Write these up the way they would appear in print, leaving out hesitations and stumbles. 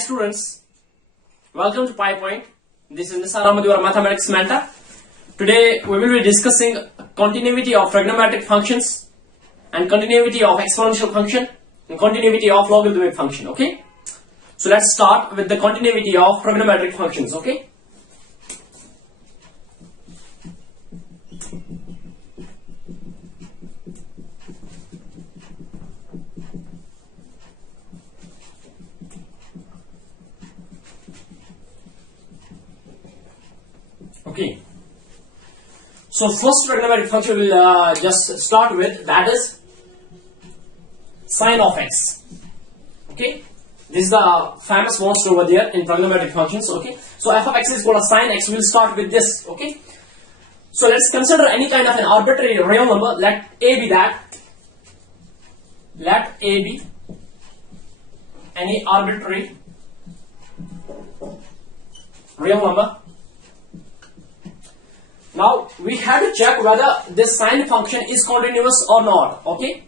students, welcome to P.I.E. This is Mr. Ahmed, your mathematics mentor. Today we will be discussing continuity of trigonometric functions and continuity of exponential function and continuity of logarithmic function. Okay, so let's start with the continuity of trigonometric functions. Okay. Okay, so first trigonometric function we'll just start with, that is sine of x. Okay, this is the famous most over there in trigonometric functions. Okay, so f of x is called a sine x. We'll start with this. Okay, so let's consider any kind of an arbitrary real number. Let a be that. Let a be any arbitrary real number. Now we have to check whether this sine function is continuous or not. Okay,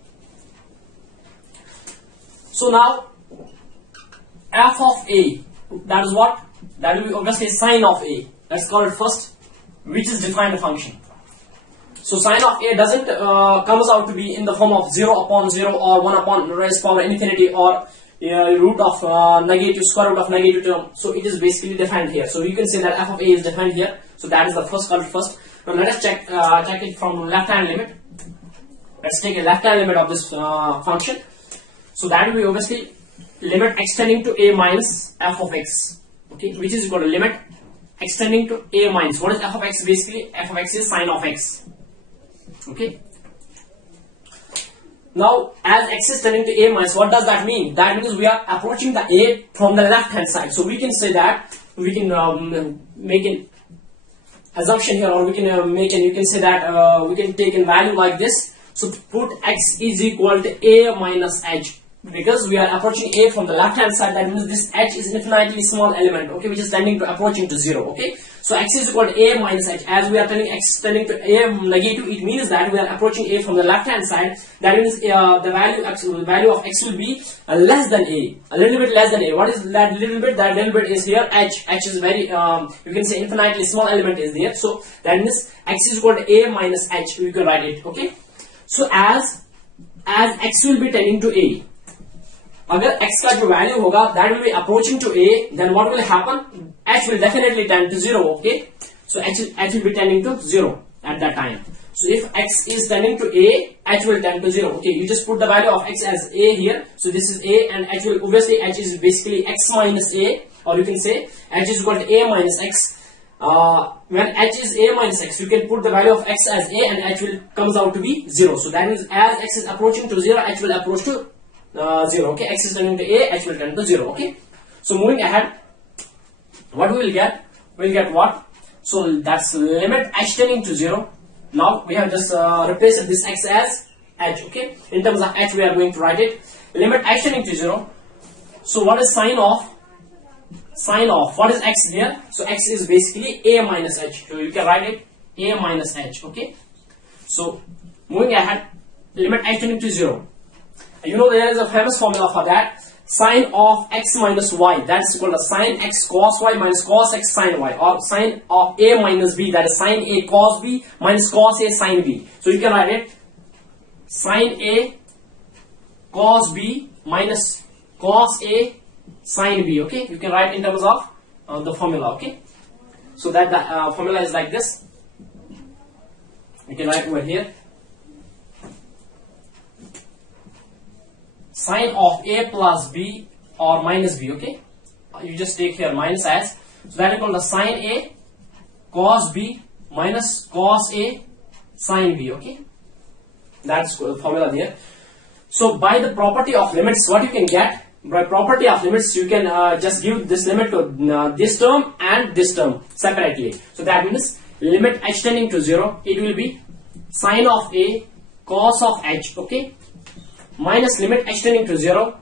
so now f of a, that is what? That will be obviously sine of a. Let's call it first, which is defined function. So sine of a doesn't comes out to be in the form of 0 upon 0 or 1 upon raised power infinity or root of negative, square root of negative term. So it is basically defined here. So you can say that f of a is defined here. So that is the first called first. Now let us check it from left hand limit. Let's take a left hand limit of this function. So that will be obviously limit extending to a minus f of x. Okay, which is equal to limit extending to a minus. What is f of x? Basically f of x is sine of x. Okay. Now as x is tending to a minus, what does that mean? That means we are approaching the a from the left hand side. So we can say that we can make an assumption here, or we can you can say that we can take a value like this. So put x is equal to a minus h, because we are approaching a from the left hand side. That means this h is infinitely small element, okay, which is tending to approaching to 0. Okay, so x is equal to a minus h. As we are telling x tending to a negative, it means that we are approaching a from the left hand side. That means the value of x will be less than a little bit less than a. What is that little bit? That little bit is here h. H is very you can say infinitely small element is there. So that means x is equal to a minus h. We can write it. Okay, so as x will be tending to a, अगर x का जो value होगा that will be approaching to a, then what will happen? H will definitely tend to 0. Okay, so h will be tending to 0 at that time. So if x is tending to a, h will tend to 0. Okay, you just put the value of x as a here. So this is a, and h will obviously h is basically x minus a, or you can say h is equal to a minus x. When h is a minus x, you can put the value of x as a, and h will comes out to be 0. So that means as x is approaching to 0, h will approach to 0. Okay, x is tending to a, h will tend to 0. Okay, so moving ahead, what we will get? We will get what? So that's limit h tending to 0. Now we have just replaced this x as h. Okay, in terms of h we are going to write it limit h tending to 0. So what is sine of? Sine of what is x here? So x is basically a minus h. So you can write it a minus h. Okay, so moving ahead, limit h tending to 0. You know there is a famous formula for that. Sine of x minus y, that's equal to sine x cos y minus cos x sine y, or sine of a minus b, that is sine a cos b minus cos a sine b. So you can write it sine a cos b minus cos a sine b. Okay, you can write in terms of the formula. Okay, so that the formula is like this. You can write over here sine of a plus b or minus b. Okay, you just take here minus as, so that is called the sine a cos b minus cos a sine b. Okay, that's the formula there. So by the property of limits, what you can get? By property of limits, you can just give this limit to this term and this term separately. So that means limit h tending to 0, it will be sine of a cos of h. Okay, minus limit h tending to 0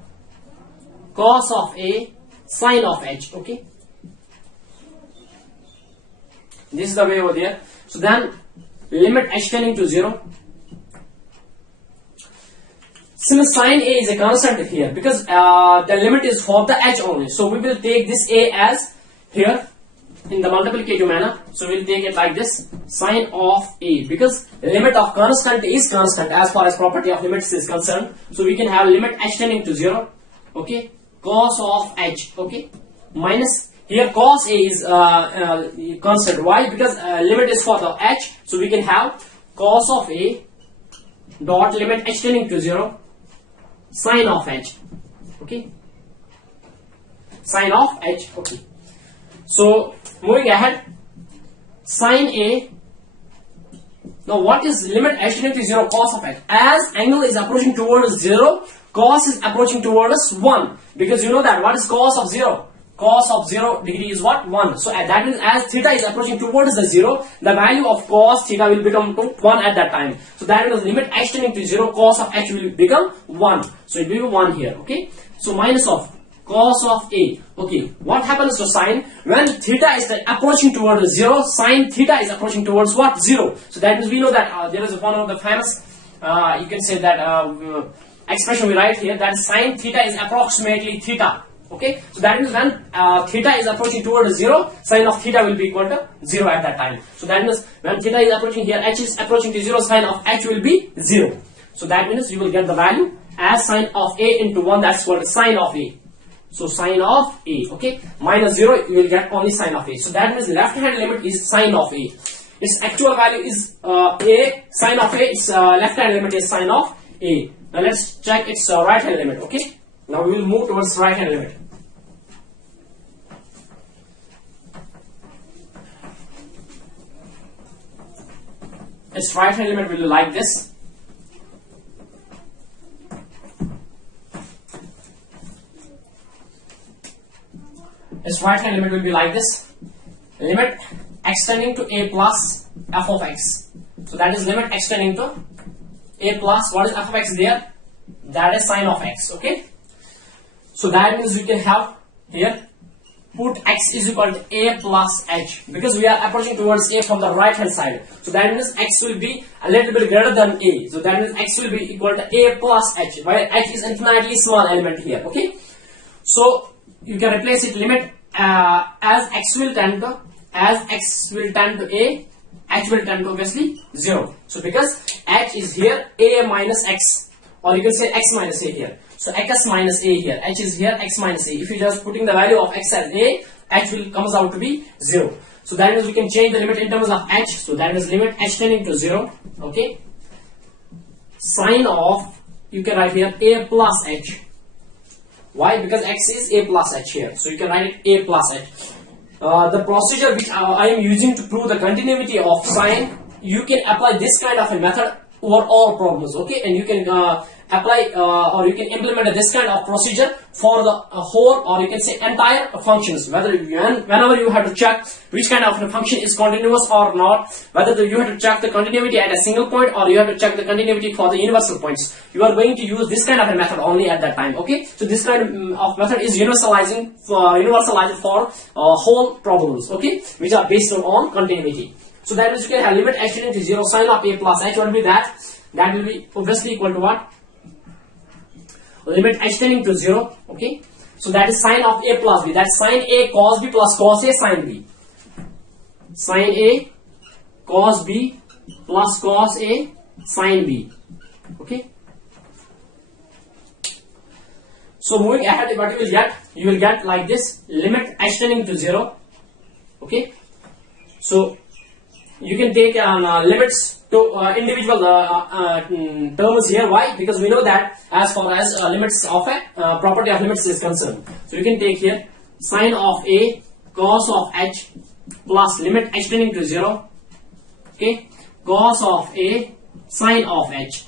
cos of a sine of h. Okay, this is the way over there. So then limit h tending to 0 since sine A is a constant here, because the limit is for the h only, so we will take this A as here in the multiplicative manner. So we will take it like this, sine of A, because limit of constant is constant as far as property of limits is concerned. So we can have limit h tending to 0, okay, cos of h, okay, minus here cos A is constant. Why? Because limit is for the h, so we can have cos of A dot limit h tending to 0 sine of h, okay, sine of h, okay. So moving ahead, sine A. Now what is limit h tending to 0 cos of h? As angle is approaching towards 0, cos is approaching towards 1, because you know that what is cos of 0? Cos of 0 degree is what? 1. So that means as theta is approaching towards the 0, the value of cos theta will become to 1 at that time. So that means limit h tending to 0 cos of h will become 1. So it will be 1 here, okay. So minus of cos of A, okay. What happens to sine? When theta is approaching towards 0, sine theta is approaching towards what? 0. So that means we know that there is one of the famous, you can say that expression we write here, that sine theta is approximately theta. Okay, so that means when theta is approaching towards 0, sine of theta will be equal to 0 at that time. So that means when theta is approaching here, h is approaching to 0, sine of h will be 0. So that means you will get the value as sine of A into 1, that's called sine of A. So sine of A, okay, minus 0, you will get only sine of A. So that means left hand limit is sine of A. Its actual value is A, sine of A, its left hand limit is sine of A. Now let's check its right hand limit, okay. Now we will move towards right hand limit. Its right hand limit will be like this. Its right hand limit will be like this. Limit extending to A plus f of x. So that is limit extending to A plus, what is f of x there? That is sine of x, okay. So that means we can have here, put x is equal to A plus h, because we are approaching towards A from the right hand side. So that means x will be a little bit greater than A. So that means x will be equal to A plus h, where h is infinitely small element here, okay. So you can replace it limit as x will tend to A, h will tend to obviously 0. So because h is here, A minus x, or you can say x minus A here. So x minus A here, h is here, x minus A. If you just putting the value of x as A, h will comes out to be 0. So that means we can change the limit in terms of h. So that is limit h tending to 0, okay. Sine of, you can write here A plus h. Why? Because x is A plus h here. So you can write it A plus h. The procedure which I am using to prove the continuity of sine, you can apply this kind of a method over all problems, okay, and you can apply or you can implement this kind of procedure for the whole, or you can say entire functions, whenever you have to check which kind of function is continuous or not, whether you have to check the continuity at a single point or you have to check the continuity for the universal points. You are going to use this kind of a method only at that time, okay. So this kind of method is universalizing for whole problems, okay, which are based on continuity. So that means you can have limit h tending to 0, sine of A plus h. What will be that? That will be obviously equal to what? Limit h tending to 0, okay. So that is sine of A plus B. That's sine A cos B plus cos A sine B. Sine A cos B plus cos A sine B, okay. So moving ahead, what you will get like this, limit h tending to 0, okay. So you can take limits to individual terms here. Why? Because we know that as far as limits of a property of limits is concerned. So you can take here sine of A cos of h plus limit h tending to 0, okay, cos of A sine of h.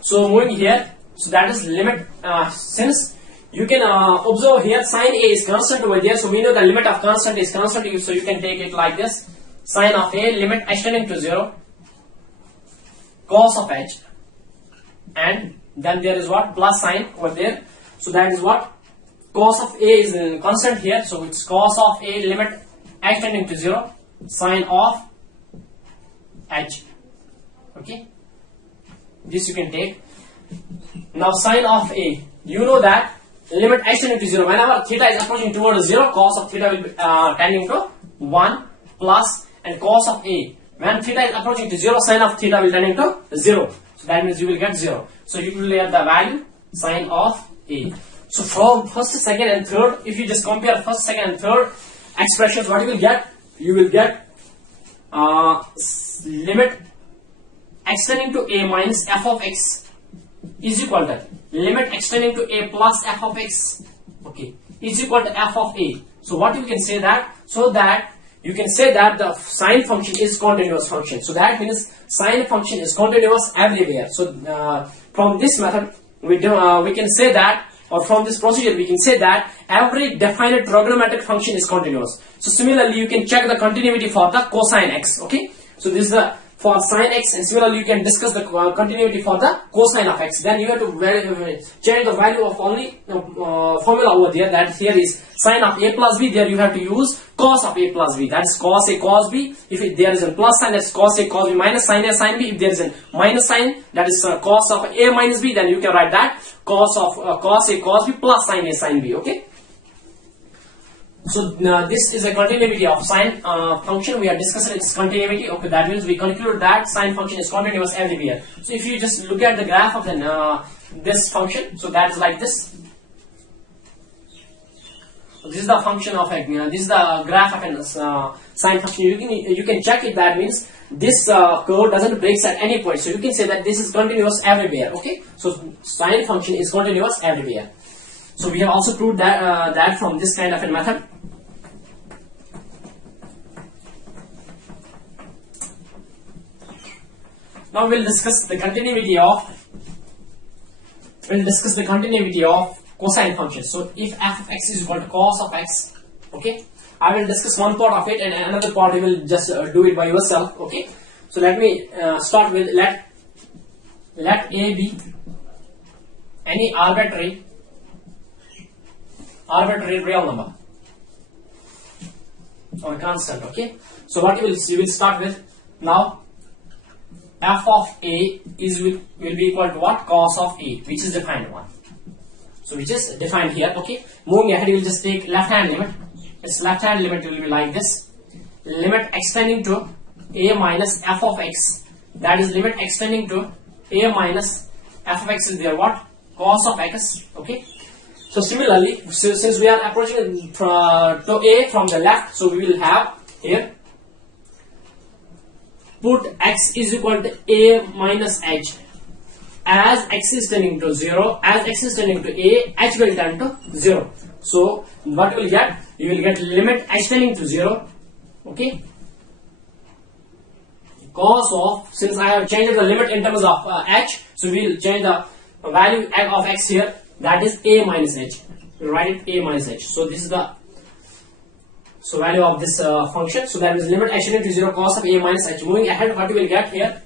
So moving here, so that is limit, since you can observe here sine A is constant over there, so we know the limit of constant is constant, so you can take it like this, sine of A limit h tending to 0 cos of h, and then there is what, plus sign over there, so that is what, cos of A is constant here, so it's cos of A limit h tending to 0 sine of h, okay. This you can take. Now sine of A, you know that limit x tending to 0, whenever theta is approaching towards 0, cos of theta will be tending to 1 plus, and cos of A, when theta is approaching to 0, sine of theta will tending to 0. So that means you will get 0. So you will get the value sine of A. So from first, second and third, if you just compare first, second and third expressions, what you will get? You will get limit x tending to A minus f of x is equal to limit x tending to A plus f of x, okay, is equal to f of A. So what you can say that? So that you can say that the sine function is continuous function. So that means sine function is continuous everywhere. So from this method we can say that, or from this procedure we can say that every definite trigonometric function is continuous. So similarly you can check the continuity for the cosine x, okay. So this is the for sine x, and similarly you can discuss the continuity for the cosine of x. Then you have to change the value of only formula over there, that here is sine of A plus B, there you have to use cos of A plus B, that is cos A cos B. If there is a plus sign, that's cos A cos B minus sine A sine B. If there is a minus sign, that is cos of A minus B, then you can write that cos of cos A cos B plus sine A sine B, okay. So this is a continuity of sine function. We are discussing its continuity. Okay, that means we conclude that sine function is continuous everywhere. So if you just look at the graph of this function, so that is like this. So this is the function of this is the graph of a sine function. You can check it. That means this curve doesn't break at any point. So you can say that this is continuous everywhere. Okay, so sine function is continuous everywhere. So we have also proved that that from this kind of a method. Now we'll discuss the continuity of cosine function. So if f of x is equal to cos of x, okay, I will discuss one part of it, and another part you will just do it by yourself. Okay, so let me start with let A be any arbitrary real number or constant. Okay, so what you will start with now. F of A will be equal to what? Cos of A, which is defined one. So which is defined here. Okay, moving ahead, you will just take left hand limit. Its left hand limit will be like this: limit extending to A minus f of x. That is limit extending to A minus f of x is there what? Cos of x. Okay. So similarly, since we are approaching to A from the left, so we will have here. Put x is equal to A minus h. As x is tending to 0, as x is tending to A, h will tend to 0. So what you will get? You will get limit h tending to 0. Okay. Cos of, since I have changed the limit in terms of h, so we will change the value of x here. That is A minus h. We write it A minus h. So this is the value of this function. So that is limit h tending to 0 cos of A minus h. Moving ahead, what you will get here?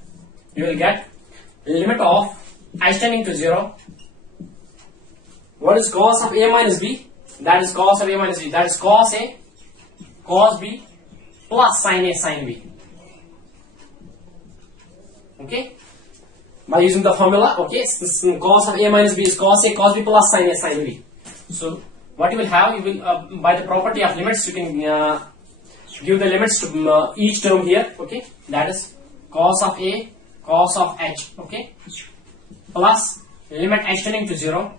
You will get limit of h tending to 0. What is cos of A minus b? That is cos of A minus b. That is cos A cos b plus sin A sin b. Okay, by using the formula. Okay, cos of A minus b is cos A cos b plus sin A sin b. So what you will have, you will by the property of limits, you can give the limits to each term here. Okay, that is cos of A cos of h. Okay, plus limit h tending to 0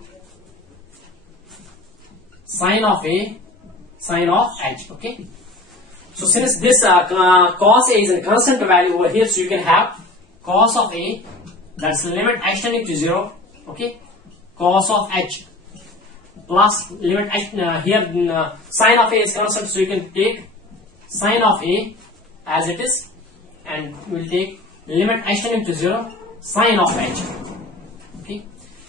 sin of A sin of h. Okay, so since this cos A is a constant value over here, so you can have cos of A, that's limit h tending to 0. Okay, cos of h plus limit h here sin of A is constant, so you can take sin of A as it is, and we will take limit h tending to 0 sin of h. Okay,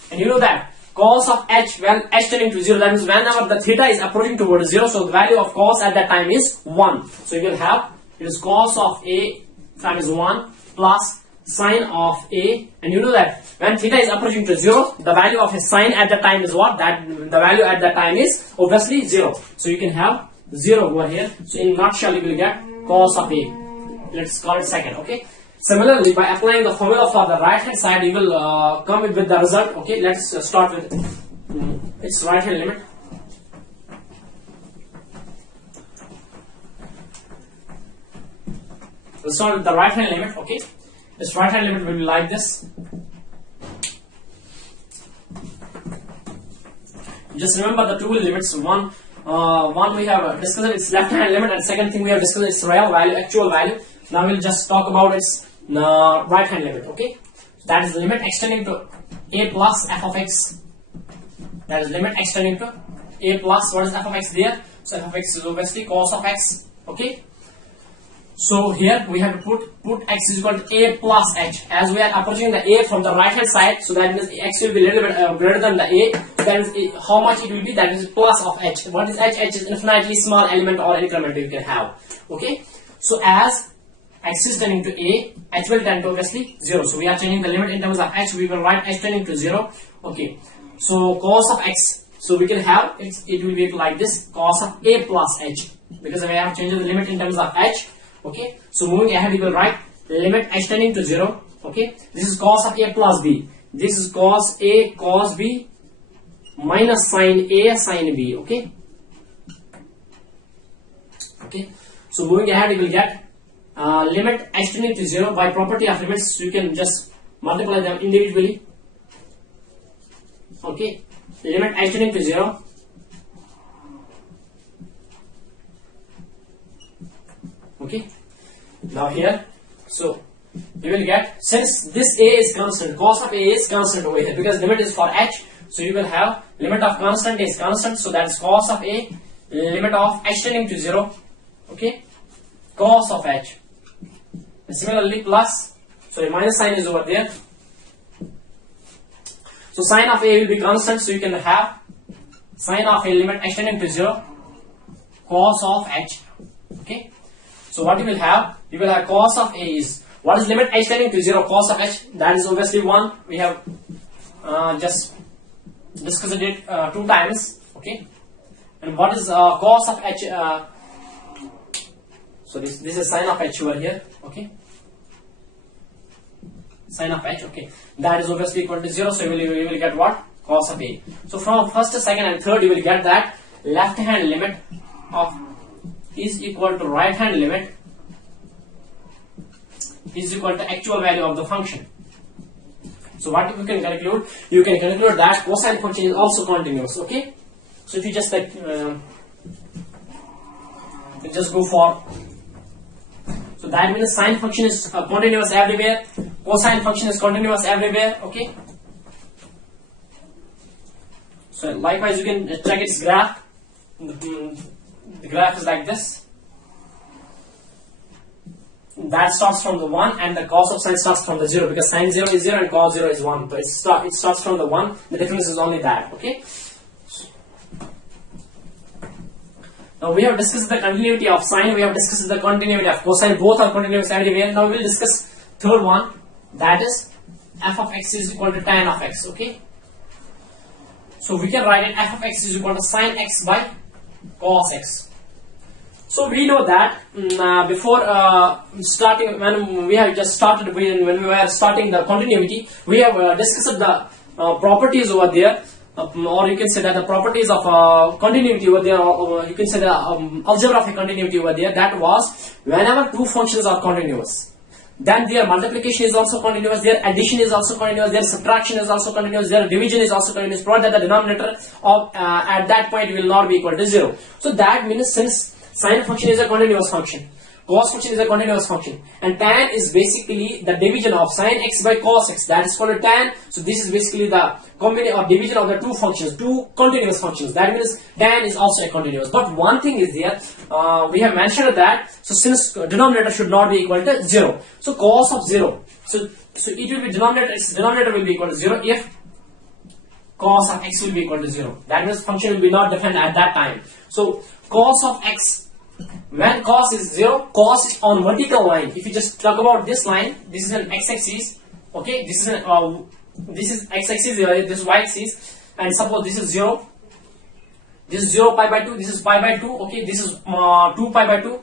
and you know that cos of h, when h tending to 0, that means whenever the theta is approaching towards 0, so the value of cos at that time is 1. So you will have, it is cos of A times 1 plus sin of A, and you know that when theta is approaching to 0, the value of his sin at that time is what? That the value at that time is obviously 0. So you can have 0 over here. So in nutshell, you will get cos of A. Let's call it second. Okay, Similarly, by applying the formula for the right hand side, you will come with the result. Okay, let's start with its right hand limit. We'll start with the right hand limit. Okay, this right hand limit will be like this. Just remember the two limits. One we have discussed its left hand limit, and second thing we have discussed its real value, actual value. Now we'll just talk about its right hand limit. Okay, that is the limit extending to a plus f of x. That is limit extending to a plus, what is f of x there? So f of x is obviously cos of x. Okay, so here we have to put x is equal to a plus h, as we are approaching the a from the right hand side, so that means x will be a little bit greater than the a. That is how much it will be, that is plus of h. What is h? H is infinitely small element or increment you can have. Okay, so as x is tending to a, h will tend to obviously 0. So we are changing the limit in terms of h. We will write h tending to 0. Okay, so cos of x, so we can have it will be like this, cos of a plus h, because we have changed the limit in terms of h. Okay, so moving ahead, we will write limit h tending to 0. Okay, this is cos of a plus b. This is cos a cos b minus sin a sin b. Okay, okay. So moving ahead, we will get limit h tending to 0 by property of limits. You can just multiply them individually. Okay, limit h tending to 0. Okay, now here, so you will get, since this a is constant, cos of a is constant over here, because limit is for h, so you will have limit of constant is constant, so that is cos of a, limit of h tending to 0. Okay, cos of h, and similarly plus, so a minus sign is over there, so sin of a will be constant, so you can have sin of a limit h tending to 0, cos of h. Okay, so what you will have? You will have cos of a is, what is limit h tending to 0, cos of h? That is obviously 1. We have just discussed it 2 times. Okay, and what is cos of h? So this is sin of h over here. Okay, sin of h. Okay, that is obviously equal to 0. So you will get what? Cos of a. So from first, second, and third, you will get that left hand limit of is equal to right hand limit is equal to actual value of the function. So what you can conclude? You can conclude that cosine function is also continuous. Okay, so if you just like just go for, so that means sine function is continuous everywhere, cosine function is continuous everywhere. Okay, so likewise you can check its graph. The graph is like this. That starts from the 1, and the cos of sine starts from the 0, because sine 0 is 0 and cos 0 is 1. But it starts from the 1. The difference is only that. Okay. Now we have discussed the continuity of sine. We have discussed the continuity of cosine. Both are continuous everywhere. Now we will discuss third one. That is f of x is equal to tan of x. Okay. So we can write it f of x is equal to sine x by cos x. So we know that before starting, when we have just started, when we were starting the continuity, we have discussed the properties over there, or you can say that the properties of continuity over there, or you can say the algebra of a continuity over there. That was, whenever two functions are continuous, then their multiplication is also continuous, their addition is also continuous, their subtraction is also continuous, their division is also continuous, provided that the denominator of at that point will not be equal to 0. So that means, since sine function is a continuous function, cos function is a continuous function, and tan is basically the division of sine x by cos x, that is called tan. So this is basically the combination or division of the two functions, two continuous functions. That means tan is also a continuous. But one thing is there, we have mentioned that, so since denominator should not be equal to 0, so cos of 0, so it will be denominator will be equal to 0 if cos of x will be equal to 0. That means function will be not defined at that time. So cos of x, when cos is 0, cos is on vertical line. If you just talk about this line, this is an x-axis. Okay, this is x-axis, this is y-axis, and suppose this is 0. This is 0 pi by 2. This is pi by 2. Okay, this is 2 pi by 2.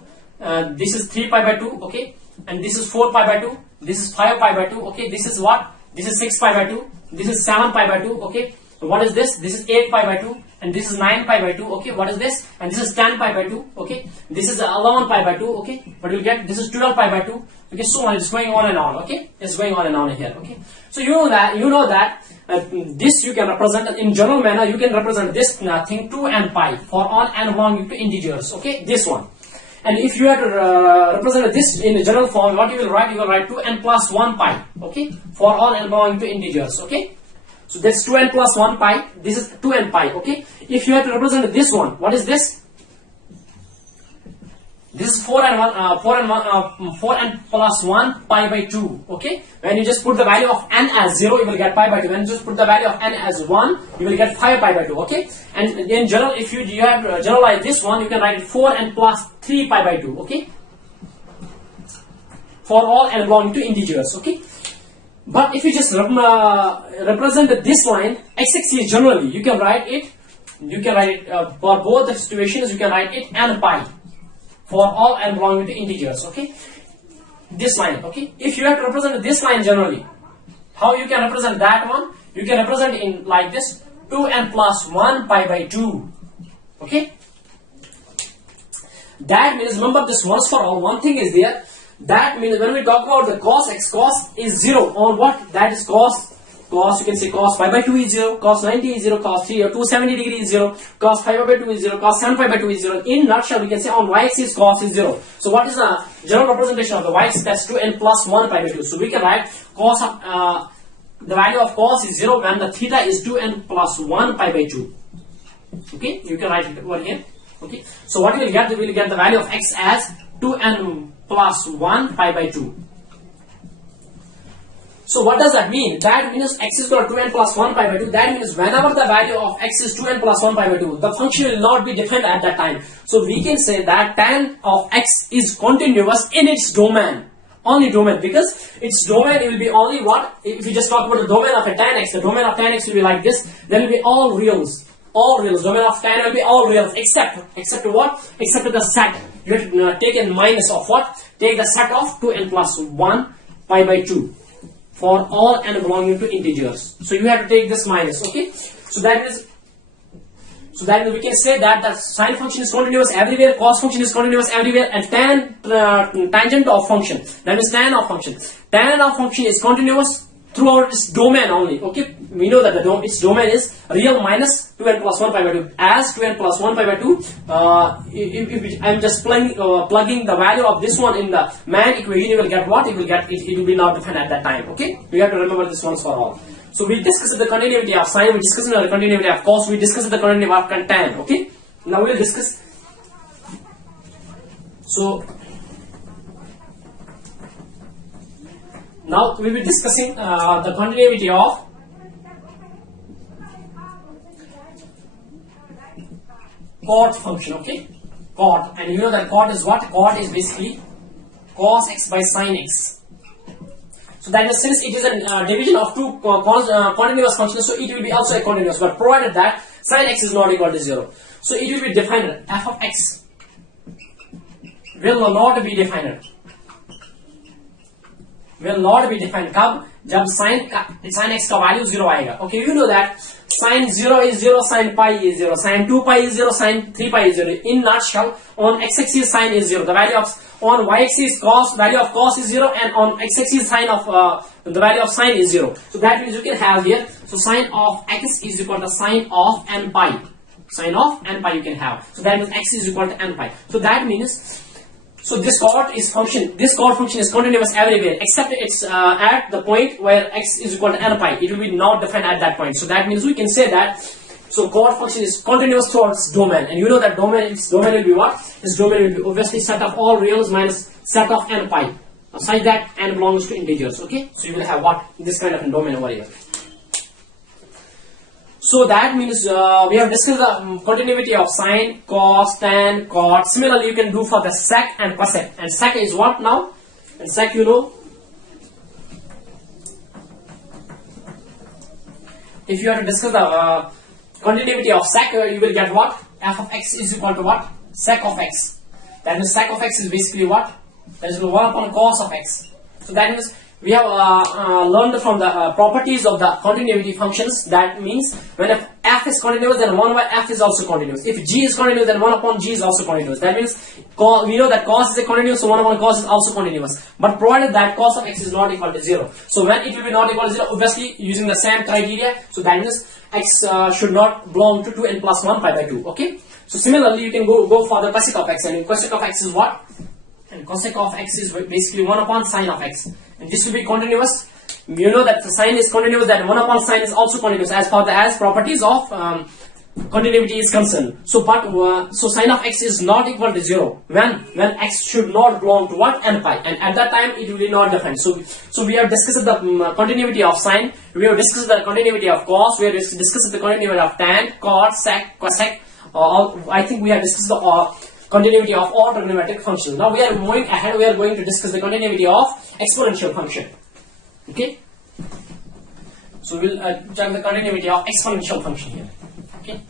This is 3 pi by 2. Okay, and this is 4 pi by 2. this is 5 pi by 2, okay, this is what, this is 6 pi by 2, this is 7 pi by 2, okay, what is this, this is 8 pi by 2, and this is 9 pi by 2, okay, what is this, and this is 10 pi by 2, okay, this is 11 pi by 2, okay, what you'll get, this is 12 pi by 2, okay, so on, it's going on and on, okay, it's going on and on here, okay. So you know that this you can represent in general manner, you can represent this thing 2 and pi for all n belonging to integers, okay, this one. And if you have to represent this in the general form, what you will write? You will write 2n plus 1 pi, okay, for all n belonging to integers, okay. So that's 2n plus 1 pi, this is 2n pi, okay. If you have to represent this one, what is this? This is 4n plus 1 pi by 2, okay. When you just put the value of n as 0, you will get pi by 2. When you just put the value of n as 1, you will get 5 pi by 2, okay. And in general, if you have to generalize this one, you can write 4n plus 3 pi by 2, okay, for all n belonging to integers, okay. But if you just represent this line, x-axis generally, you can write it for both the situations, you can write it n pi for all n belonging to integers, okay. This line, okay. If you have to represent this line generally, how you can represent that one? You can represent in like this, 2n plus 1 pi by 2, okay. That means, remember this once for all, one thing is there. That means when we talk about the cos x, cos is 0 on what? That is cos, you can say cos pi by 2 is 0, cos 90 is 0, cos 270 degree is 0, cos 5 by 2 is 0, cos 7 pi by 2 is 0. In nutshell, we can say on y-axis cos is 0. So what is the general representation of the y-axis? That's 2n plus 1 pi by 2. So we can write cos of, the value of cos is 0 when the theta is 2n plus 1 pi by 2. Okay, you can write it over here. Okay, so what we will get? We will get the value of x as 2n plus 1 pi by 2. So what does that mean? That means x is equal to 2n plus 1 pi by 2. That means whenever the value of x is 2n plus 1 pi by 2, the function will not be defined at that time. So we can say that tan of x is continuous in its domain. Only domain, because its domain will be only what? If you just talk about the domain of a tan x, the domain of tan x will be like this. There will be all reals. All reals. Domain of tan will be all reals except what? Except the set. You have to take a minus of what? Take the set of 2n plus 1 pi by 2 for all n belonging to integers. So you have to take this minus, okay? So that means we can say that the sine function is continuous everywhere, cos function is continuous everywhere, and tangent of function, that means tan of function is continuous throughout its domain only, okay. We know that its domain is real minus 2n plus 1 pi by 2. As 2n plus 1 pi by 2, if I am just plugging the value of this one in the man equation, you will get what? It will be not defined at that time, okay. We have to remember this once for all. So we discussed the continuity of sine, we discussed the continuity of cos, we discussed the continuity of tan, okay. Now we will discuss. So now we will be discussing the continuity of cot function, okay. Cot, and you know that cot is what? Cot is basically cos x by sin x. So that is, since it is a division of two continuous functions, so it will be also a continuous, but provided that sin x is not equal to 0. So it will be defined, f of x will not be defined. Will not be defined. कब? जब sin x का value 0 आएगा. Okay, you know that sin 0 is 0, sin pi is 0, sin 2 pi is 0, sin 3 pi is 0. In nutshell, on x-axis sin is 0. The value of on y-axis cos, value of cos is 0, and on x-axis sin of the value of sin is 0. So that means you can have here. So sin of x is equal to sin of n pi. Sin of n pi you can have. So that means x is equal to n pi. So that means. So this cot function is continuous everywhere except it's at the point where x is equal to n pi. It will be not defined at that point. So that means we can say that so cot function is continuous towards domain, and you know that its domain will be what? Its domain will be obviously set of all reals minus set of n pi, such that n belongs to integers. Okay, so you will have what? This kind of a domain over here. So that means we have discussed the continuity of sine, cos, tan, cot. Similarly, you can do for the sec and cosec. And sec is what now? And sec, you know, if you have to discuss the continuity of sec, you will get what? F of x is equal to what? Sec of x. That means sec of x is basically what? That is 1 upon cos of x. So that means we have learned from the properties of the continuity functions. That means when f is continuous, then 1 by f is also continuous. If g is continuous, then 1 upon g is also continuous. That means we know that cos is a continuous, so 1 upon cos is also continuous. But provided that cos of x is not equal to 0. So when it will be not equal to 0, obviously using the same criteria, so that means x should not belong to 2n plus 1 pi by 2. Okay. So similarly, you can go for the cosec of x, and cosec of x is what? And cosec of x is basically 1 upon sine of x. And this will be continuous. You know that the sine is continuous, that 1 upon sine is also continuous as far as properties of continuity is concerned. So so sine of x is not equal to 0 when x should not belong to what? N pi. And at that time it will be not defined. So we have discussed the continuity of sine, we have discussed the continuity of cos, we have discussed the continuity of tan, cot, sec, cosec. I think we have discussed the continuity of all trigonometric functions. Now we are moving ahead, we are going to discuss the continuity of exponential function. Okay. So we'll check the continuity of exponential function here. Okay.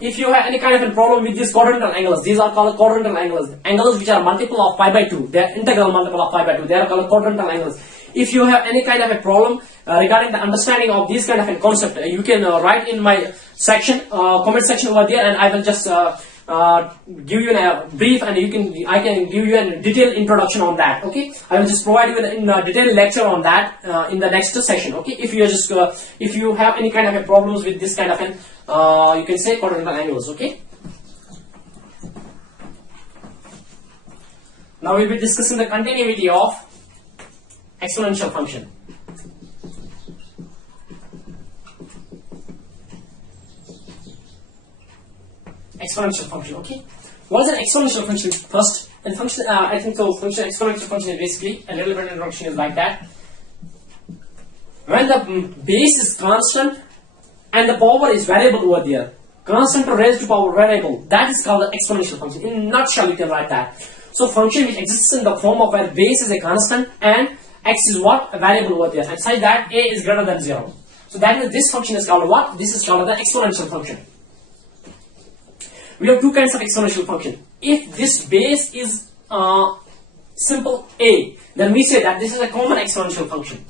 If you have any kind of a problem with these quadrantal angles, these are called quadrantal angles. Angles which are multiple of pi by 2, they are integral multiple of pi by 2, they are called quadrantal angles. If you have any kind of a problem regarding the understanding of these kind of a concept, you can write in my section, comment section over there, and I will just give you a brief, and I can give you a detailed introduction on that. Okay, I will just provide you with a detailed lecture on that in the next session. Okay, if you have any kind of a problems with this kind of an you can say quadrantal angles. Okay. Now we will be discussing the continuity of exponential function. Exponential function. Okay. What is an exponential function? First, and function. I think so. Exponential function is basically a little bit of introduction is like that. When the base is constant and the power is variable over there, constant raised to power variable, that is called the exponential function. In a nutshell, you can write that. So, function which exists in the form of where base is a constant and x is what? A variable over there, and such that a is greater than 0. So that means this function is called what? This is called the exponential function. We have two kinds of exponential function. If this base is simple a, then we say that this is a common exponential function.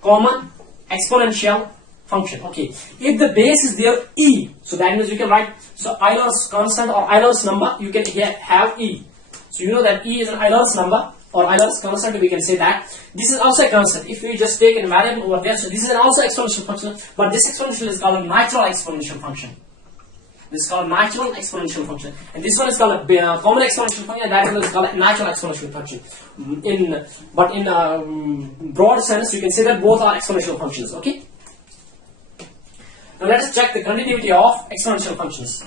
Common exponential function. Okay. If the base is there e, so that means you can write, so Euler's constant or Euler's number, you can have e. So you know that e is an Euler's number or Euler's constant, we can say that. This is also a constant. If we just take a variable over there, so this is also exponential function, but this exponential is called a natural exponential function. This is called natural exponential function, and this one is called a common exponential function, and that one is called a natural exponential function. But in broad sense, you can say that both are exponential functions. Okay. Now let us check the continuity of exponential functions.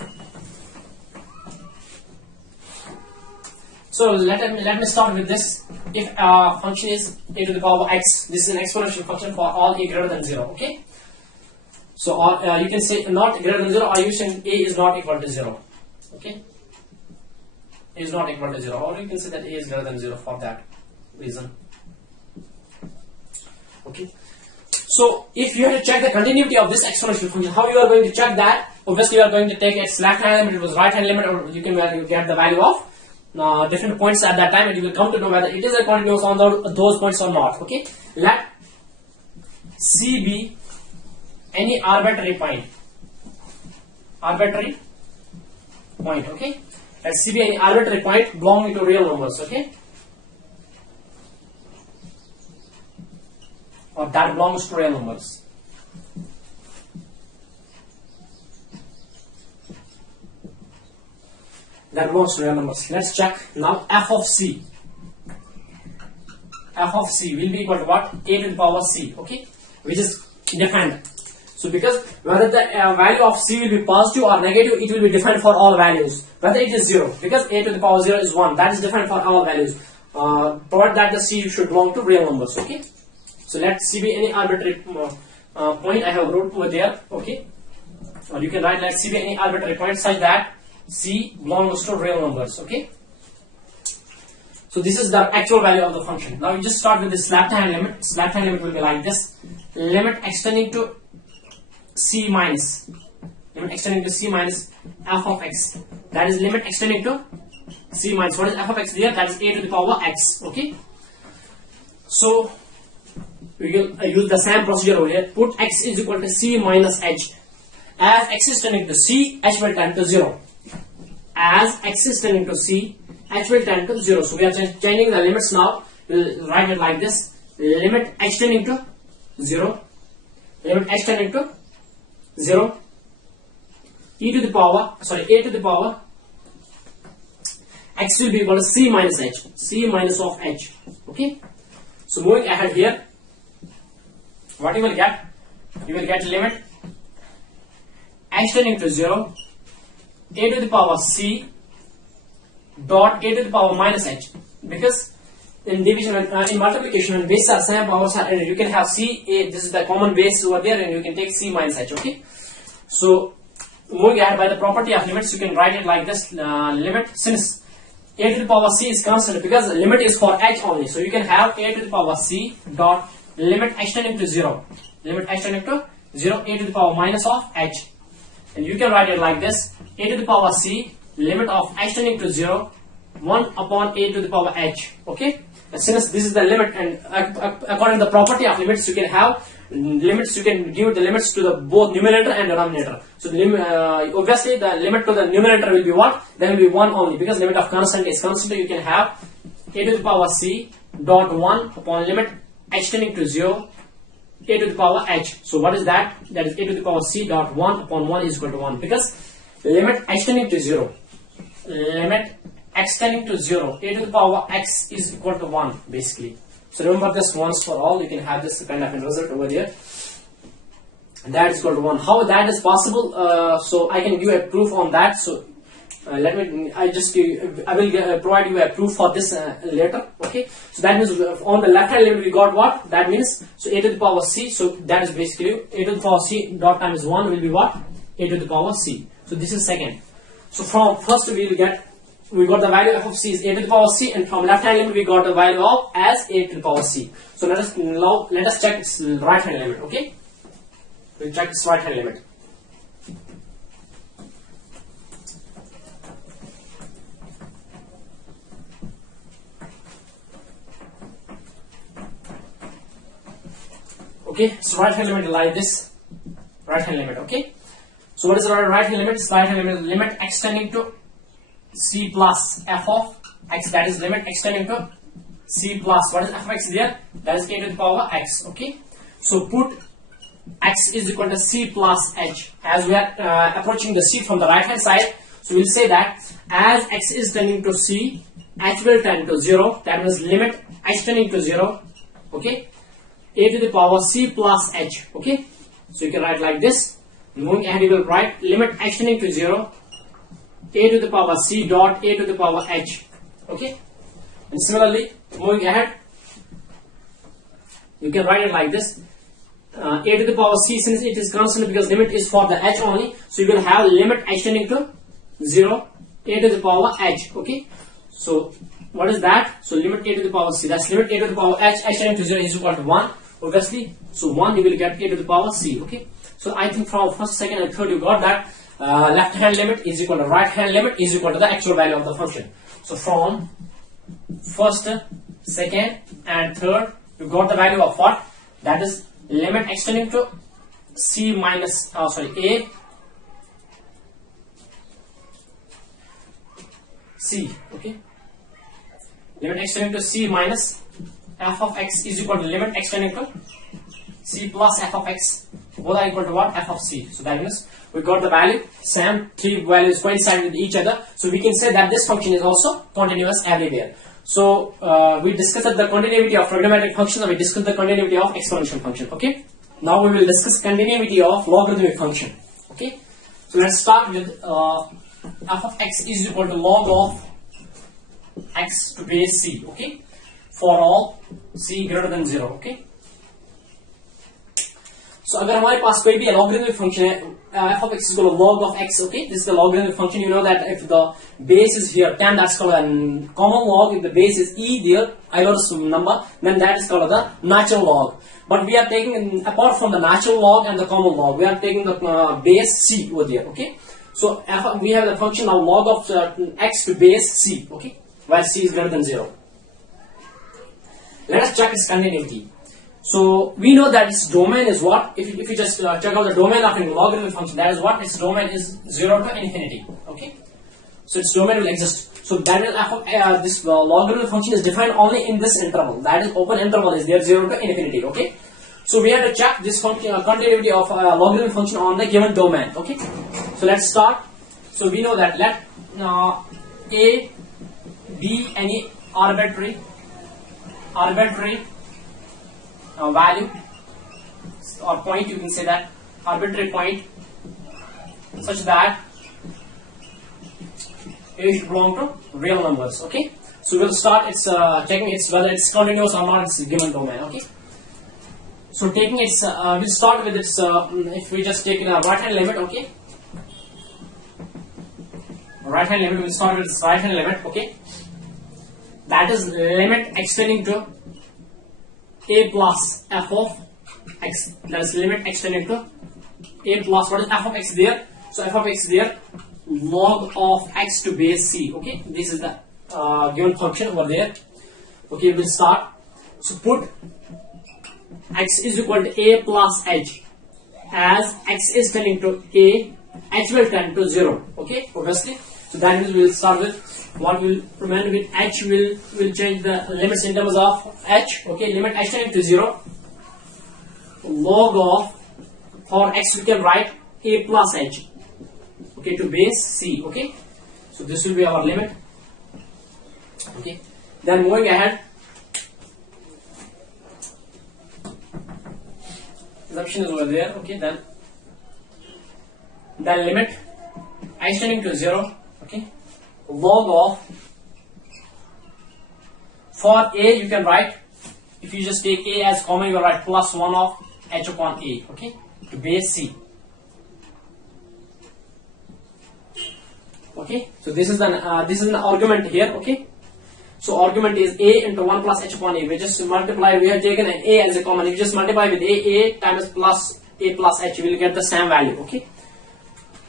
So let me start with this. If function is a to the power x, this is an exponential function for all a greater than 0. Okay. So you can say not greater than 0, or you say a is not equal to 0. Okay. A is not equal to 0, or you can say that a is greater than 0 for that reason. Okay. So if you have to check the continuity of this exponential function, how you are going to check that? Obviously, you are going to take its left hand limit, it was right hand limit, or you can get the value of different points at that time, and you will come to know whether it is a continuous on those points or not. Okay. Let C be any arbitrary point. Arbitrary point. Okay. Let C be any arbitrary point belonging to real numbers. Okay. Or that belongs to real numbers. That belongs to real numbers. Let's check now. F of C. F of C will be equal to what? A to the power C. Okay, which is defined. So because whether the value of C will be positive or negative, it will be defined for all values. Whether it is 0, because a to the power 0 is 1. That is defined for all values. Provided that the C should belong to real numbers. Okay. So let C be any arbitrary point. I have wrote over there. Okay. Or you can write let C be any arbitrary point such that C belongs to real numbers. Okay. So this is the actual value of the function. Now you just start with this left hand limit. This left hand limit will be like this. Limit extending to C minus. Limit extending to C minus f of x. That is limit extending to C minus. What is f of x there? That is a to the power x. Okay. So we will use the same procedure over here. Put x is equal to c minus h. As x is tending to c, h will tend to 0. As x is tending to c, h will tend to 0. So we are changing the limits now. We will write it like this. Limit h tending to 0. Limit h tending to 0. A to the power x will be equal to c minus h. C minus of h. Okay. So moving ahead here, what you will get? You will get limit h tending to 0, a to the power c dot a to the power minus h. Because in division and in multiplication, when bases are same, powers are added, you can have c, a, this is the common base over there, and you can take c minus h. Okay. So moving ahead, by the property of limits, you can write it like this. Limit, since a to the power c is constant, because the limit is for h only, so you can have a to the power c dot limit h tending to 0. Limit h tending to 0, a to the power minus of h. And you can write it like this. A to the power c, limit of h tending to 0, 1 upon a to the power h. Okay. And since this is the limit, and according to the property of limits, you can have limits. You can give the limits to the both numerator and denominator. So the obviously the limit to the numerator will be what? Then will be 1 only, because limit of constant is constant. You can have a to the power c dot 1 upon limit h tending to 0, a to the power h. So what is that? That is a to the power c dot 1 upon 1 is equal to 1, because limit h tending to 0, limit x tending to 0, a to the power x is equal to 1 basically. So remember this once for all. You can have this kind of a result over here. That is equal to 1. How that is possible? So I can give a proof on that. So I will provide you a proof for this later. Okay. So that means on the left hand limit we got what? That means, so a to the power c. So that is basically a to the power c dot times 1 will be what? A to the power c. So this is second. So from first we got the value of c is a to the power c, and from left hand limit we got the value of as a to the power c. So let us check its right hand limit. Okay. We'll check its right hand limit. Okay, so right hand limit like this. Right hand limit. Okay. So what is the right hand limit? Right hand limit, limit x tending to c plus f of x, that is limit x tending to c plus, what is f of x there? That is a to the power x. Okay. So put x is equal to c plus h. As we are approaching the c from the right hand side, so we'll say that as x is tending to c, h will tend to 0. That means limit h tending to 0. Okay. A to the power c plus h. Okay. So you can write like this. Moving ahead, you will write limit h tending to 0, a to the power c dot a to the power h. Okay. And similarly, moving ahead, you can write it like this. A to the power c, since it is constant, because limit is for the h only, so you will have limit h tending to 0, a to the power h. Okay. So what is that? So limit a to the power c, that's limit a to the power h, h tending to 0 is equal to 1. Obviously, so 1 you will get a to the power c. Okay. So I think from first, second and third you got that. Left hand limit is equal to right hand limit is equal to the actual value of the function. So from first, second and third you got the value of what? That is limit x tending to c minus a c. Okay. Limit x tending to c minus f of x is equal to limit x tending to c plus f of x, both are equal to what? F of c. So that means we got the value, same three values coincide with each other. So we can say that this function is also continuous everywhere. So we discussed the continuity of trigonometric functions, and we discussed the continuity of exponential function. Okay. Now we will discuss continuity of logarithmic function. Okay. So let's start with f of x is equal to log of x to base c. Okay. For all c greater than 0. Okay. So अगर हमारे पास कोई भी logarithmic function है, f of x is equal to log of x. Okay, this is the logarithmic function. You know that if the base is here 10, that's called a common log. If the base is e there, Euler's number, then that is called the natural log. But we are taking, apart from the natural log and the common log, we are taking the base c over there. Okay, so we have the function of log of x to base c. Okay, where c is greater than 0. Let us us check its continuity. So we know that its domain is what? If you just check out the domain of a logarithmic function, that is what? Its domain is 0 to infinity. Okay. So its domain will exist. So that is f of this logarithmic function is defined only in this interval. That is open interval is there 0 to infinity. Okay. So we have to check this function continuity of a logarithmic function on the given domain. Okay. So let's start. So we know that let a be any arbitrary value or point, you can say that arbitrary point such that a should belong to real numbers. Okay, so we'll start its checking its whether it's continuous or not, its given domain. Okay, so taking its we'll start with its if we just take a right hand limit. Okay, right hand limit, we'll start with its right hand limit. Okay, that is limit extending to a plus f of x. That is limit extending to a plus, what is f of x there? So f of x there, log of x to base c. Okay, this is the given function over there. Okay, we'll start. So put x is equal to a plus h. As x is tending to a, h will tend to 0. Okay, obviously. So that means we'll start with what will remain with h will change the limits in terms of h. Okay, limit h tending to 0, log of, for x we can write a plus h, okay, to base c. Okay, so this will be our limit. Okay, then moving ahead, assumption is over there. Okay, then limit h tending to 0. Okay, log of, for a you can write, if you just take a as common, you will write plus 1 of h upon a. Okay, to base c. Okay, so this is an argument here. Okay, so argument is a into 1 plus h upon a. We just multiply, we have taken an a as a common. If you just multiply with a times plus a plus h, you will get the same value. Okay,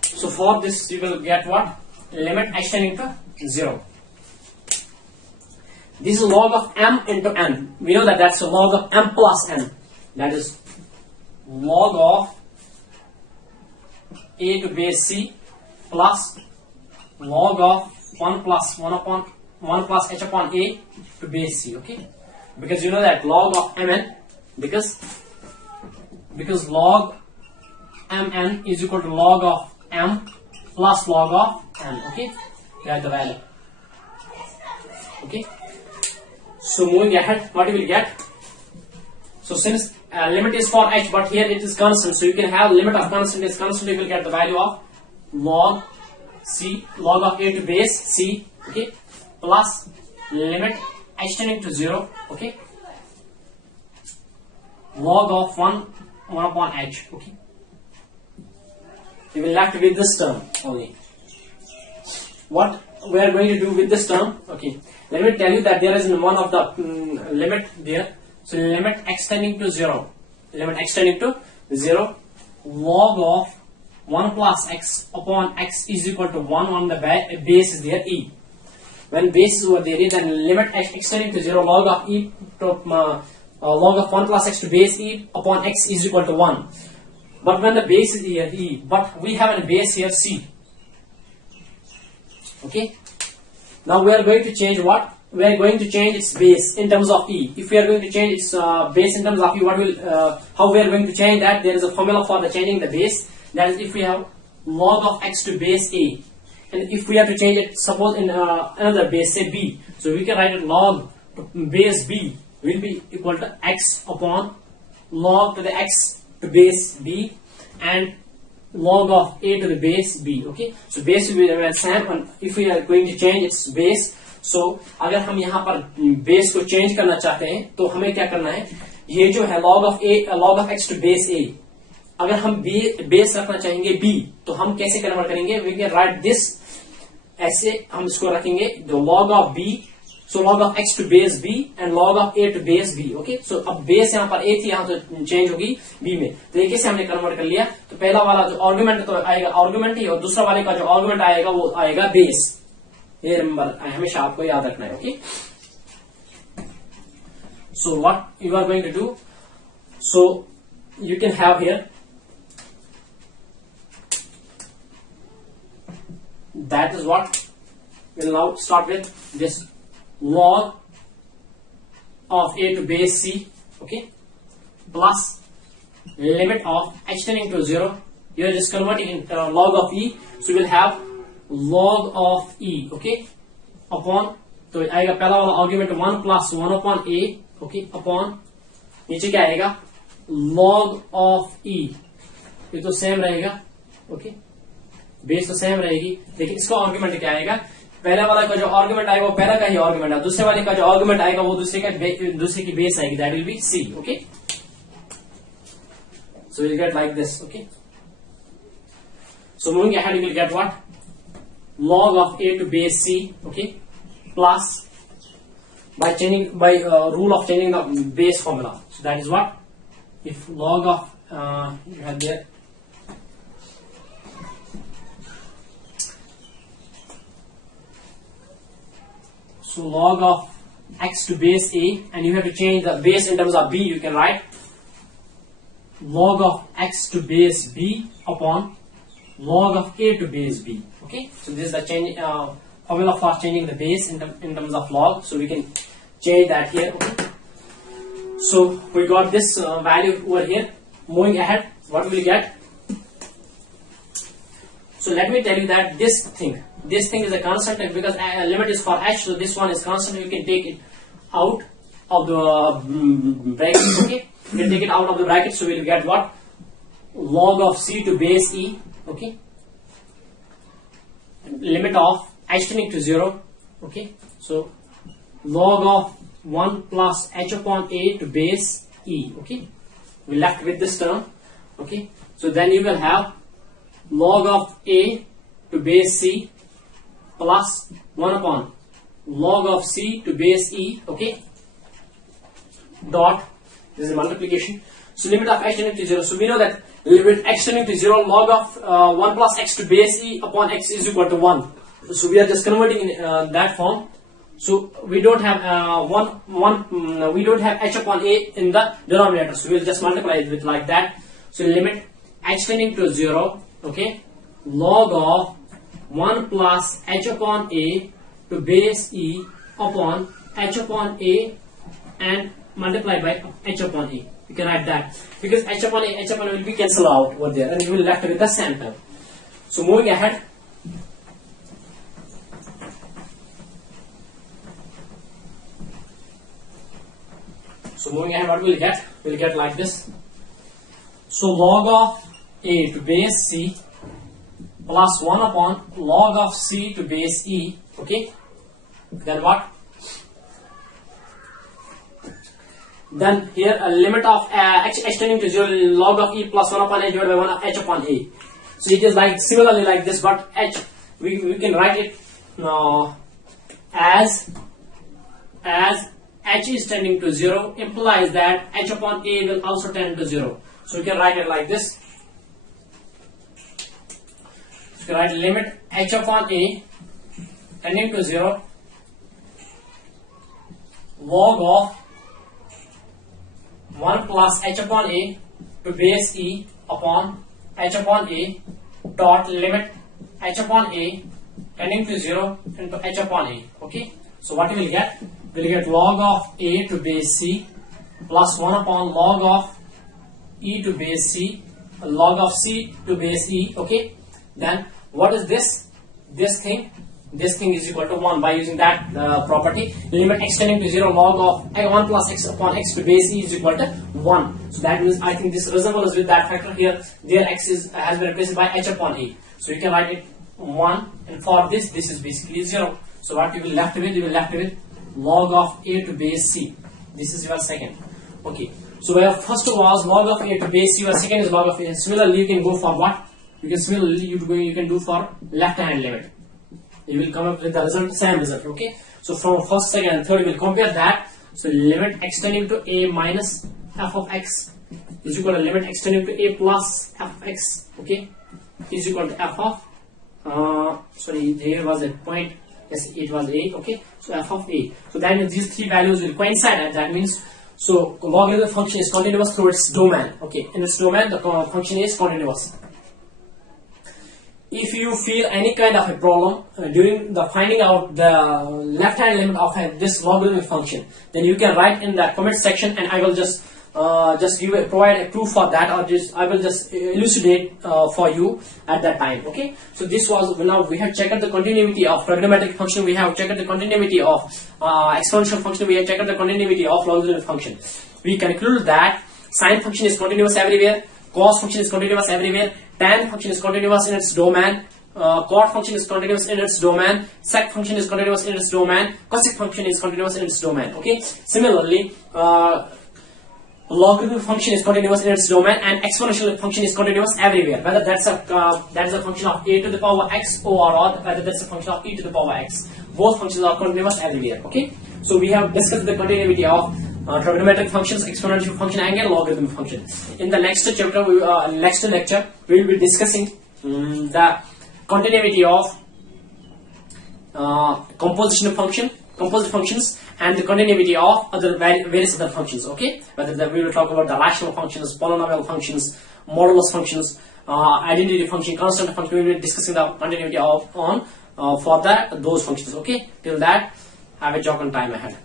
so for this you will get what? Limit h tending to 0. This is log of m into n. We know that that's a log of m plus n. That is log of a to base c plus log of 1 plus h upon a to base c. Okay, because you know that log of mn, because log mn is equal to log of m plus log of n. Okay, that's the value. Okay, so moving ahead, what you will get? So since limit is for h, but here it is constant, so you can have limit of constant is constant. You will get the value of log c, log of a to base c. Okay, plus limit h tending to 0. Okay, log of 1 upon h. Okay, you will left with this term only. What we are going to do with this term? Okay, let me tell you that there is one of the limit there. So limit x tending to 0, limit x tending to 0, log of 1 plus x upon x is equal to 1 on the base is there e. When base is over there, then limit x tending to 0, log of e to log of 1 plus x to base e upon x is equal to 1. But when the base is here e, but we have a base here c. Okay, now we are going to change what? We are going to change its base in terms of e. If we are going to change its base in terms of e, what will how we are going to change that? There is a formula for the changing the base. That is, if we have log of x to base a, and if we have to change it, suppose in another base, say b, so we can write it log to base b will be equal to x upon log to the x to base b and log of a to the base b. Okay, so base will be the same. And if we are going to change its base, so अगर हम यहाँ पर base को change करना चाहते हैं तो हमें क्या करना है? ये जो है log of x to base a, अगर हम बेस रखना चाहेंगे b, तो हम कैसे कन्वर्ट करेंगे? We can write this ऐसे, हम इसको रखेंगे the log of b, so log of x to base b and log of a to base b. Okay, so अब बेस यहाँ पर a थी, यहाँ तो चेंज होगी b में, तो ये कैसे हमने कन्वर्ट कर लिया? तो पहला वाला जो आर्गुमेंट तो आएगा आर्गुमेंट ही, और दूसरा वाले का जो आर्गुमेंट आएगा वो आएगा बेस. ये नंबर हमेशा आपको याद रखना है. Okay, So what you are going to do, so you can have here, that is what we'll now start with, this log of a to base c, okay, plus limit of h tending to 0. You are just converting into log of e, so we'll have log of e, okay, upon, तो आएगा पहला वाला argument 1 plus 1 upon a, okay, upon नीचे क्या आएगा log of e, ये तो same रहेगा, ओके, बेस तो सेम रहेगी, लेकिन इसका आर्ग्यूमेंट क्या आएगा, पहले वाला का जो आर्ग्यूमेंट आएगा वो पहला का ही आर्ग्यूमेंट है, दूसरे वाले का जो आर्ग्यूमेंट आएगा वो दूसरे की बेस आएगी, that will be c, okay. So we'll get like this, okay. So moving ahead, you will get what? Log of a to base c, okay, plus by changing by rule of changing the base formula. So that is what? If log of you have there. So log of x to base a, and you have to change the base in terms of b. You can write log of x to base b upon log of a to base b. Okay, so this is the change formula for changing the base in terms of log. So we can change that here. Okay, so we got this value over here. Moving ahead, what will we get? So let me tell you that this thing is a constant, because limit is for h, so this one is constant. You can take it out of the bracket. Okay, you can take it out of the bracket, so we will get what? Log of c to base e. Okay, limit of h tending to 0. Okay, so log of 1 plus h upon a to base e. Okay, we left with this term. Okay, so then you will have log of a to base c plus 1 upon log of c to base e. Okay, dot, this is multiplication. So limit of x tending to 0. So we know that limit x tending to 0, log of 1 plus x to base e upon x is equal to 1. So we are just converting in that form. So we don't have we don't have h upon a in the denominator. So we will just multiply it with like that. So limit x tending to 0. Okay, log of 1 plus h upon a to base e upon h upon a and multiply by h upon a. You can write that, because h upon a will be cancelled out over there, and you will left with the same term. So moving ahead, what we'll get? We'll get like this. So log of a to base c plus 1 upon log of c to base e. Okay, then what? Then here a limit of h tending to 0, log of e plus 1 upon a divided by 1 of h upon a. So it is like similarly like this, but h we can write it as h is tending to 0 implies that h upon a will also tend to 0. So we can write it like this. So you can write limit h upon a tending to 0 log of 1 plus h upon a to base e upon h upon a dot limit h upon a tending to 0 into h upon a. Okay, so what we will get? We will get log of a to base c plus 1 upon log of e to base c, log of c to base e. Okay, then what is this? This thing is equal to 1 by using that property. Limit x tending to 0 log of 1 plus x upon x to base e is equal to 1. So that means I think this resembles with that factor here. There x has been replaced by h upon a. So you can write it 1, and for this is basically 0. So what you will left with? You will left with log of a to base c. This is your second. Okay. So your first was log of a to base c. Your second is log of a. Similarly, you can go for what? You can do for left hand limit. You will come up with the result, same result. Okay, so from first, second, and third, you will compare that. So limit x tending to a minus f of x is equal to limit x tending to a plus f of x. Okay, is equal to f of sorry, there was a point. Yes, it was a. Okay, so f of a. So that means these three values will coincide, and that means So logarithm function is continuous through its domain. Okay, in its domain the function is continuous. If you feel any kind of a problem during the finding out the left hand limit of this logarithmic function, then you can write in the comment section, and I will just provide a proof for that, or I will just elucidate for you at that time. Okay, so this was, now we have checked the continuity of trigonometric function, we have checked the continuity of exponential function, we have checked the continuity of logarithmic function. We conclude that sine function is continuous everywhere, cos function is continuous everywhere, tan function is continuous in its domain, cot function is continuous in its domain, sec function is continuous in its domain, cosec function is continuous in its domain. Okay, similarly logarithmic function is continuous in its domain, and exponential function is continuous everywhere, whether that's a function of a to the power x or whether that's a function of e to the power x. Both functions are continuous everywhere. Okay, so we have discussed the continuity of trigonometric functions, exponential function, and logarithmic function. In the next chapter, next lecture, we will be discussing the continuity of composite functions, and the continuity of various other functions. Okay, whether we will talk about the rational functions, polynomial functions, modulus functions, identity function, constant function. We will be discussing the continuity of those functions. Okay, till that, have a jolly time ahead.